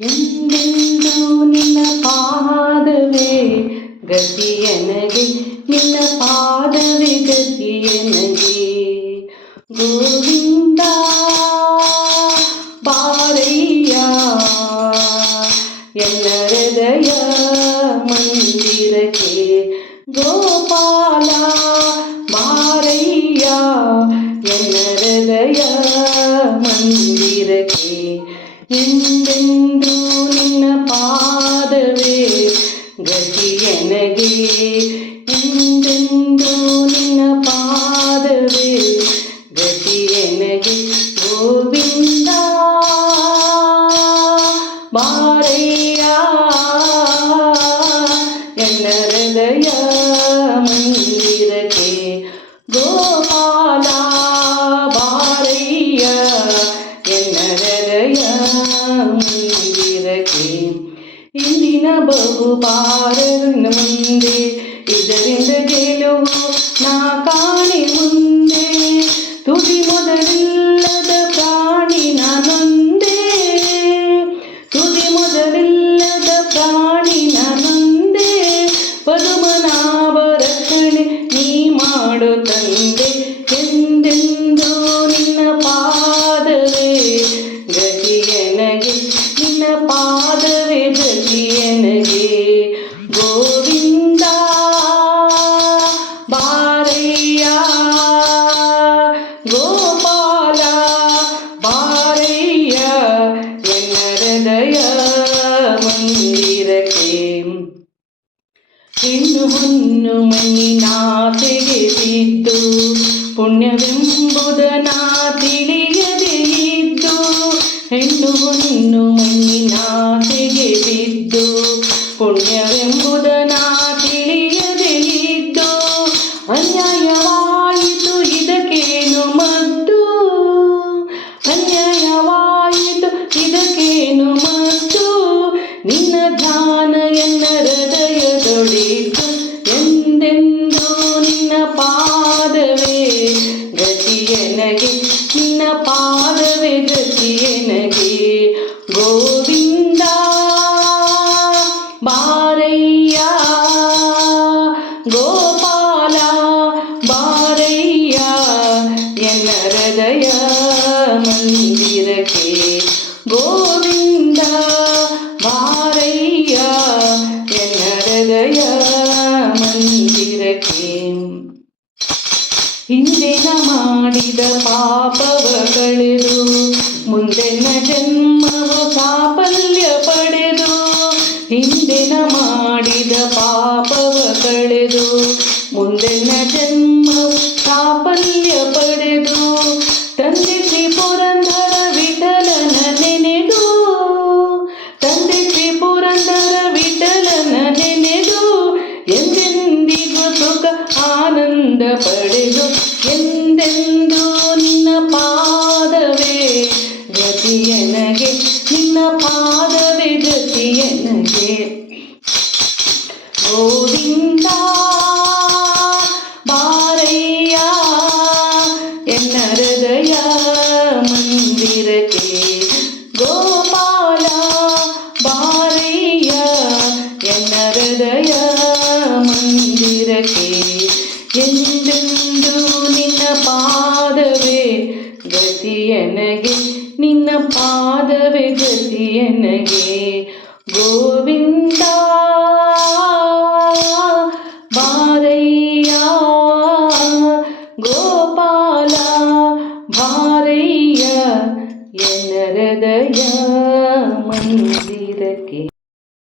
ಎಂದೆಂದೂ ನಿನ್ನ ಪಾದವೇ ಗತಿಯನಗೆ, ನಿನ್ನ ಪಾದವೇ ಗತಿಯನಗೆ. ಗೋವಿಂದ ಬಾರಯ್ಯ ಎನ್ನ ಹೃದಯ ಮಂದಿರಕ್ಕೆ. ಗೋಪಾಲ ಬಾರಯ್ಯ ಎನ್ನ ಹೃದಯ ಮಂದಿರಕ್ಕೆ. ಎಂದೆಂದೂ ನಿನ್ನ ಪಾದವೇ ಗತಿಯನಗೆ, ಎಂದೆಂದೂ ನಿನ್ನ ಪಾದವೇ ಗತಿಯನಗೆ. ಗೋವಿಂದ ಬಾರಯ್ಯ ಎನ್ನ ಹೃದಯ ಮಂದಿರಕ್ಕೆ. ಗೋಪಾಲ ಬಾರಯ್ಯ ಎನ್ನ ಹೃದಯ ಮಂದಿರಕ್ಕೆ. ಇಂದಿನ ಬಹುಭಾರನ ಮುಂದೆ ಇದರಿಂದ ಗೆಲುವು ನಾ ಕಾಣೆ ಮುಂದೆ. ತುದಿ ಮೊದಲಿಲ್ಲದ ಪ್ರಾಣಿ ನಾನೊಂದೇ, ತುದಿ ಮೊದಲಿಲ್ಲದ ಪ್ರಾಣಿ ನಾನೊಂದೇ. ಪದುಮನಾಭ ರಕ್ಷಣೆ ನೀ ಮಾಡು ತಂದೆ. ಎಂದೆಂದೂ ನಿನ್ನ ಪಾದವೇ ಗತಿಯನಗೆ, ನಿನ್ನ ಪಾದವೇ ಗತಿಯನಗೆ. ಗೋವಿಂದ ಬಾರಯ್ಯ ಗೋಪಾಲ ಬಾರಯ್ಯ ಎನ್ನ ಹೃದಯ ಮಂದಿರಕ್ಕೆ. ಹೆಣ್ಣು ಹೊನ್ನು ಮಣ್ಣಿನಾಸೆಗೆ ಬಿದ್ದು ಪುಣ್ಯವೆಂಬುದನ ತಿಳಿಯದೆ ಇದ್ದು. ಹೆಣ್ಣು ಹೊನ್ನು ಮಣ್ಣಿನಾಸೆಗೆ ಬಿದ್ದು ಪುಣ್ಯವೆಂಬುದನ ತಿಳಿಯದೆ ಇದ್ದು. ಅನ್ಯಾಯವಾಯಿತು ಇದಕ್ಕೇನು ಮದ್ದು, ಅನ್ಯಾಯವಾಯಿತು ಇದಕ್ಕೇನು ಮದ್ದು. ನಿನ್ನ ಧ್ಯಾನ ಎನ್ನ ಹೃದಯದೊಳಿತು. ಎಂದೆಂದೂ ನಿನ್ನ ಪಾದವೇ ಗತಿಯನಗೆ, ನಿನ್ನ ಪಾದವೇ ಗತಿಯನಗೆ. ಗೋವಿಂದ ಬಾರಯ್ಯ ಗೋಪಾಲ ಬಾರಯ್ಯ ಎನ್ನ ಹೃದಯ ಮಂದಿರಕ್ಕೆ. ಗೋವಿಂದ ಬಾರಯ್ಯ ಎನ್ನ ಹೃದಯ ಮಂದಿರಕ್ಕೆ. ಹಿಂದೆನ ಮಾಡಿದ ಪಾಪವ ಕಳೆದು ಮುಂದೆನ ಜನ್ಮವ ಸಾಫಲ್ಯ ಪಡೆದು. ಹಿಂದೆನ ಮಾಡಿದ ಪಾಪವ ಕಳೆದು ಮುಂದೆನ ಜನ್ಮವ ಸಾಫಲ್ಯ ಪಡೆದು. ತಂದೆ ಶ್ರೀ ಪುರಂದರ ವಿಠಲನ ನೆನೆದು, ತಂದೆ ಶ್ರೀ ಪುರಂದರ ವಿಠಲನ ನೆನೆದು. ಎಂದೆಂದಿಗೂ ಸುಖ ಆನಂದ ಪಡೆದು. ಎಂದೆಂದೂ ನಿನ್ನ ಪಾದವೇ ಗತಿಯನಗೆ, ನಿನ್ನ ಪಾದವೇ ಗತಿಯನಗೆ. ಗೋವಿಂದ ಬಾರಯ್ಯ ಎನ್ನ ಹೃದಯ ಮಂದಿರಕ್ಕೆ. ಗೋಪಾಲ ಬಾರಯ್ಯ ಎನ್ನ ಹೃದಯ ಮಂದಿರಕ್ಕೆ. ಎಂದೆಂದೂ ನಿನ್ನ ಪಾದವೇ ಗತಿಯನಗೆ, ನಿನ್ನ ಪಾದವೇ ಗತಿಯನಗೆ. ಗೋವಿಂದ ಬಾರಯ್ಯ ಗೋಪಾಲ ಬಾರಯ್ಯ ಎನ್ನ ಹೃದಯ ಮಂದಿರಕ್ಕೆ.